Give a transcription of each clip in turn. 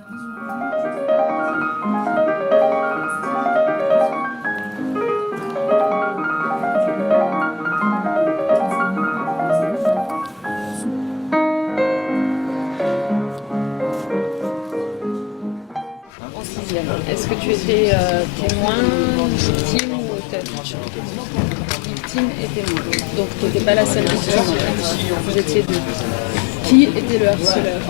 En sixième, est-ce que tu étais témoin, victime ou otage? Victime et témoin. Donc tu n'étais pas la seule victime en fait. Vous étiez deux. Qui était le harceleur?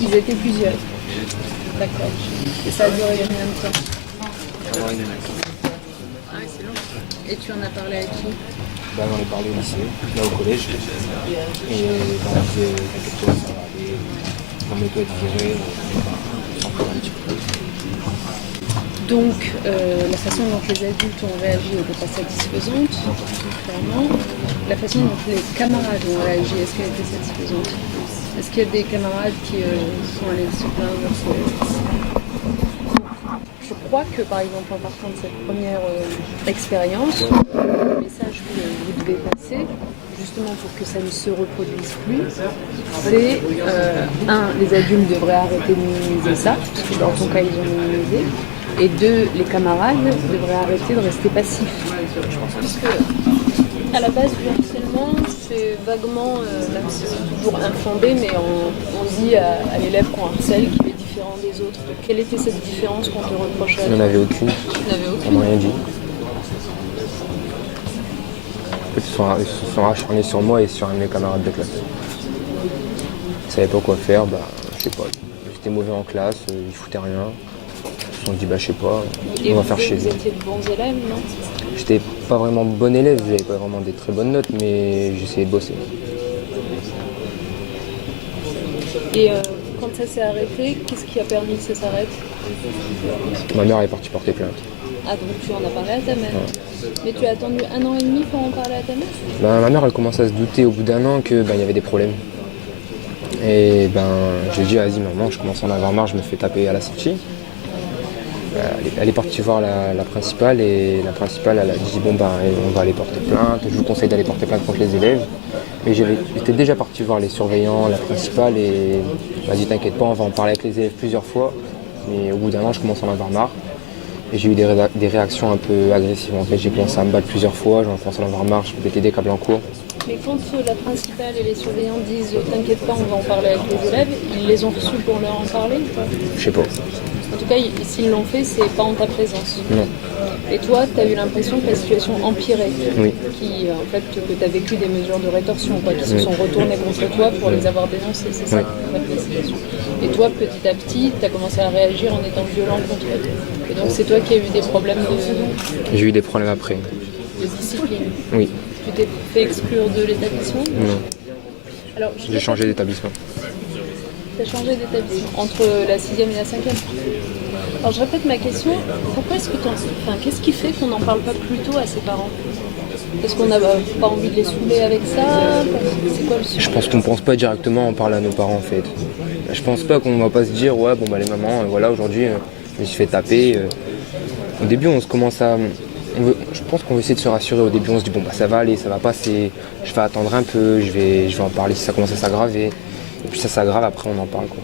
Ils étaient plusieurs. D'accord. Et ça a duré combien de temps? Ah oui, c'est long. Et tu en as parlé avec qui? J'en ai parlé au lycée, là au collège. Et on disait t'inquiète pas, ça va aller. Remets-toi à te virer, sans faire un petit peu. Donc, la façon dont les adultes ont réagi n'était pas satisfaisante, clairement. La façon dont les camarades ont réagi, est-ce qu'elle était satisfaisante? Est-ce qu'il y a des camarades qui sont allés se plaindre? Je crois que, par exemple, en partant de cette première expérience, le message que vous devez passer, justement pour que ça ne se reproduise plus, c'est les adultes devraient arrêter de minimiser ça, parce que dans ton cas, ils ont minimisé. Et deux, les camarades devraient arrêter de rester passifs. Je pense plus que, à la base du harcèlement, c'est vaguement, même si c'est toujours infondé, mais on dit à l'élève qu'on harcèle qu'il est différent des autres. Quelle était cette différence qu'on te reprochait? Il n'y en avait aucune. Tu n'avais aucune? On m'a rien dit. En fait, ils se sont acharnés sur moi et sur un de mes camarades de classe. Ils ne savaient pas quoi faire, je sais pas. J'étais mauvais en classe, ils foutaient rien. Ils se sont dit, je sais pas, on va faire chier. Vous étiez de bons élèves, non? J'étais pas vraiment bon élève, j'avais pas vraiment des très bonnes notes, mais j'essayais de bosser. Et quand ça s'est arrêté, qu'est-ce qui a permis que ça s'arrête? Ma mère est partie porter plainte. Ah, donc tu en as parlé à ta mère? Ouais. Mais tu as attendu 1 an et demi pour en parler à ta mère? Ma mère, elle commençait à se douter au bout d'un an que y avait des problèmes. Et je lui ai dit, vas-y maman, je commence à en avoir marre, je me fais taper à la sortie. Elle est partie voir la principale et la principale elle a dit on va aller porter plainte, je vous conseille d'aller porter plainte contre les élèves. Mais j'étais déjà parti voir les surveillants, la principale et elle m'a dit t'inquiète pas, on va en parler avec les élèves plusieurs fois. Mais au bout d'un an je commence à en avoir marre et j'ai eu des réactions un peu agressives. En fait j'ai commencé à me battre plusieurs fois, j'en commence à en avoir marre, je pétais des câbles en cours. Mais quand la principale et les surveillants disent t'inquiète pas, on va en parler avec les élèves, ils les ont reçus pour leur en parler ou pas? Je sais pas. En tout cas, s'ils l'ont fait, c'est pas en ta présence. Non. Et toi, tu as eu l'impression que la situation empirait, Oui. En fait, que tu as vécu des mesures de rétorsion, qui se sont retournées contre toi pour les avoir dénoncées, c'est ça, en fait, la situation. Et toi, petit à petit, tu as commencé à réagir en étant violent contre eux. Et donc, c'est toi qui as eu des problèmes J'ai eu des problèmes après. de discipline. Oui. Tu t'es fait exclure de l'établissement? Non. Alors, J'ai changé d'établissement. Tu as changé d'établissement entre la 6e et la 5e. Alors je répète ma question, pourquoi est-ce que qu'est-ce qui fait qu'on n'en parle pas plus tôt à ses parents? Parce qu'on n'a pas envie de les saouler avec ça? C'est quoi le sujet? Je pense qu'on ne pense pas directement en parler à nos parents en fait. Je pense pas qu'on va pas se dire ouais les mamans, voilà aujourd'hui je me suis fait taper. Au début on se commence à. Je pense qu'on va essayer de se rassurer au début, on se dit ça va aller, ça va passer, je vais attendre un peu, je vais en parler si ça commence à s'aggraver. Et puis ça s'aggrave, après on en parle quoi.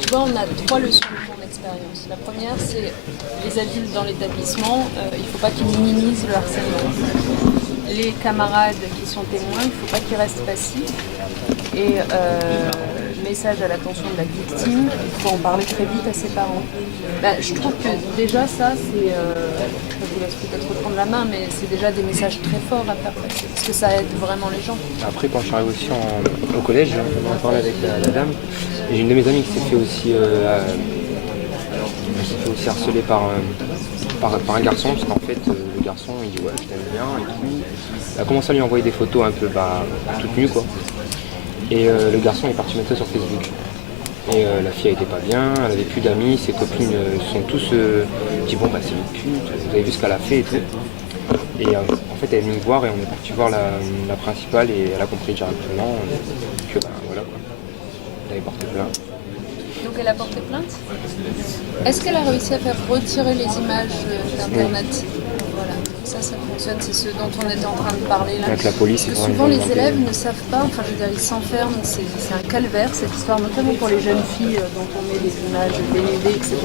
Tu vois, on a 3 leçons de ton expérience. La première, c'est les adultes dans l'établissement, il ne faut pas qu'ils minimisent le harcèlement. Les camarades qui sont témoins, il ne faut pas qu'ils restent passifs. Et message à l'attention de la victime, il faut en parler très vite à ses parents. Je trouve que déjà ça, c'est, je vous laisse peut-être reprendre la main, mais c'est déjà des messages très forts à faire passer, parce que ça aide vraiment les gens. Après quand je suis arrivé aussi au collège, on en parlait avec la dame, et j'ai une de mes amies qui s'est fait aussi harceler par un garçon, parce qu'en fait le garçon il dit ouais je t'aime bien et tout. Elle a commencé à lui envoyer des photos un peu toutes nues quoi. Et le garçon est parti mettre ça sur Facebook. Et la fille elle était pas bien, elle avait plus d'amis, ses copines sont tous dit c'est une pute, vous avez vu ce qu'elle a fait et tout. Et en fait elle est venue me voir et on est parti voir la principale et elle a compris directement que voilà quoi. Elle avait porté plainte. Donc elle a porté plainte. Est-ce qu'elle a réussi à faire retirer les images d'internet? Voilà, ça fonctionne. fonctionne, c'est ce dont on était en train de parler là. Avec la police, Parce ils que vont souvent les inventer- élèves ne savent pas, enfin je veux dire, ils s'enferment, c'est un calvaire cette histoire, notamment pour les jeunes filles dont on met des images dénudées, etc.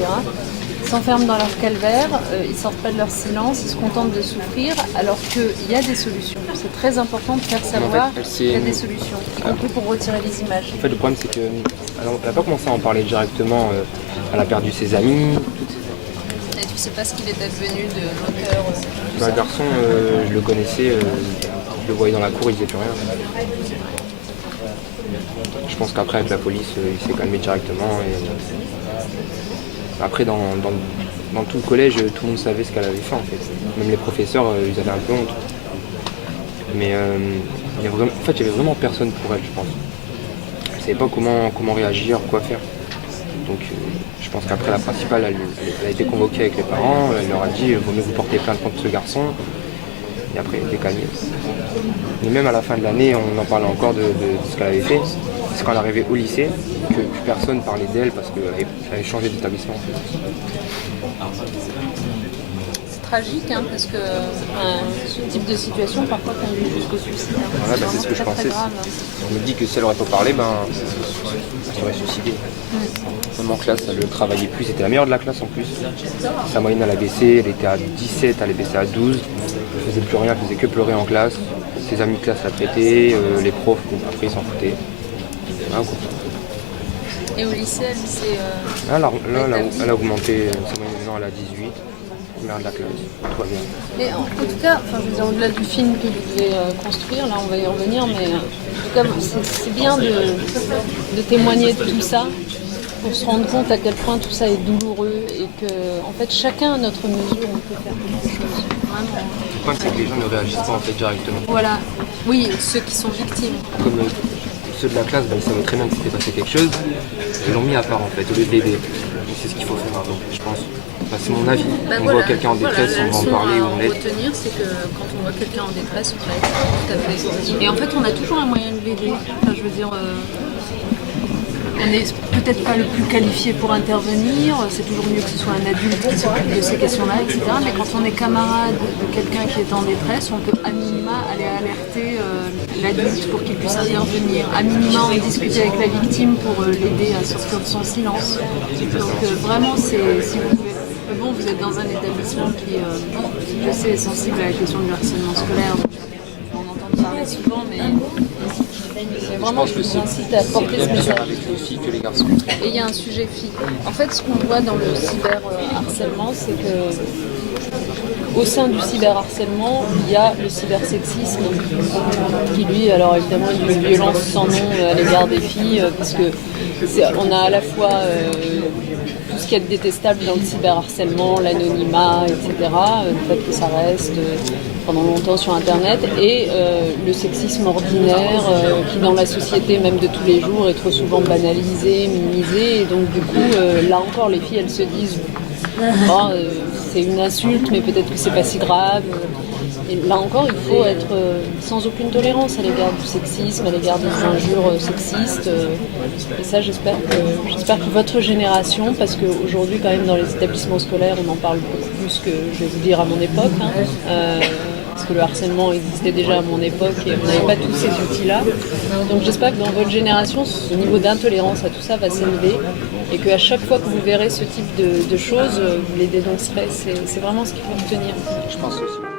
Ils s'enferment dans leur calvaire, ils sortent pas de leur silence, ils se contentent de souffrir, alors qu'il y a des solutions. C'est très important de faire savoir qu'il y a des solutions, y compris pour retirer les images. En fait, le problème, c'est qu'elle n'a pas commencé à en parler directement. Elle a perdu ses amis. Et tu sais pas ce qu'il est advenu de l'auteur Le garçon, je le connaissais, je le voyais dans la cour, il faisait plus rien. Je pense qu'après, avec la police, il s'est calmé directement. Après, dans tout le collège, tout le monde savait ce qu'elle avait fait en fait. Même les professeurs, ils avaient un peu honte. Mais en fait, il n'y avait vraiment personne pour elle, je pense. Elle ne savait pas comment réagir, quoi faire. Donc je pense qu'après, la principale, elle a été convoquée avec les parents. Elle leur a dit, vaut mieux vous porter plainte contre ce garçon. Et après, elle était calmée. Et même à la fin de l'année, on en parlait encore de ce qu'elle avait fait. C'est quand elle arrivait au lycée que plus personne parlait d'elle parce qu'elle avait changé d'établissement. En fait. C'est tragique, hein, parce que ce type de situation parfois conduit jusqu'au suicide. Hein. Voilà, c'est ce que je très, pensais. très grave. On me dit que si elle n'aurait pas parlé, elle serait suicidée. Même en classe, elle ne travaillait plus, c'était la meilleure de la classe en plus. Sa moyenne elle a baissé, elle était à 17, elle est baissée à 12. Elle ne faisait plus rien, elle faisait que pleurer en classe. Ses amis de classe la traitaient, les profs, après ils s'en foutaient. Voilà, quoi. Et au lycée, Elle a augmenté, sa moyenne maintenant elle a 18. Première de la classe, tout va bien. Mais en tout cas, enfin, je veux dire, au-delà du film que vous devez construire, là on va y revenir, mais en tout cas c'est bien de témoigner de tout ça pour se rendre compte à quel point tout ça est douloureux et que en fait chacun à notre mesure on peut faire quelque chose. Vraiment. Le problème c'est que les gens ne réagissent pas en fait directement. Voilà, oui, ceux qui sont victimes. Comme ceux de la classe, ils savaient très bien que s'était passé quelque chose, ils l'ont mis à part en fait, au lieu de l'aider. C'est ce qu'il faut faire, donc je pense. Enfin, c'est mon avis. On voit quelqu'un en détresse, on va en parler ou on l'aide. Retenir, c'est que quand on voit quelqu'un en détresse, on l'aide. Tout à fait. Et en fait, on a toujours un moyen de l'aider. Enfin, je veux dire, on n'est peut-être pas le plus qualifié pour intervenir. C'est toujours mieux que ce soit un adulte qui s'occupe de ces questions-là, etc. Mais quand on est camarade de quelqu'un qui est en détresse, on peut à minima aller alerter l'adulte pour qu'il puisse intervenir. À minima, on discute avec la victime pour l'aider à sortir de son silence. Donc vraiment, si vous pouvez... Bon, vous êtes dans un établissement qui, je sais, est sensible à la question du harcèlement scolaire. On entend parler souvent, mais vraiment, je vous incite à porter ce message. Avec les filles que les garçons. Et il y a un sujet filles. En fait, ce qu'on voit dans le cyberharcèlement, c'est que au sein du cyberharcèlement, il y a le cybersexisme qui, lui, alors évidemment, est une violence sans nom à l'égard des filles, parce que on a à la fois tout ce qui est détestable dans le cyberharcèlement, l'anonymat, etc., le fait que ça reste pendant longtemps sur Internet, et le sexisme ordinaire qui, dans la société même de tous les jours, est trop souvent banalisé, minimisé, et donc du coup, là encore, les filles, elles se disent oh, c'est une insulte, mais peut-être que c'est pas si grave. Et là encore, il faut être sans aucune tolérance à l'égard du sexisme, à l'égard des injures sexistes. Et ça, j'espère que votre génération, parce qu'aujourd'hui, quand même, dans les établissements scolaires, on en parle beaucoup plus que, je vais vous dire, à mon époque. Parce que le harcèlement existait déjà à mon époque et on n'avait pas tous ces outils-là. Donc j'espère que dans votre génération, ce niveau d'intolérance à tout ça va s'élever et qu'à chaque fois que vous verrez ce type de choses, vous les dénoncerez. C'est vraiment ce qu'il faut retenir. Je pense aussi.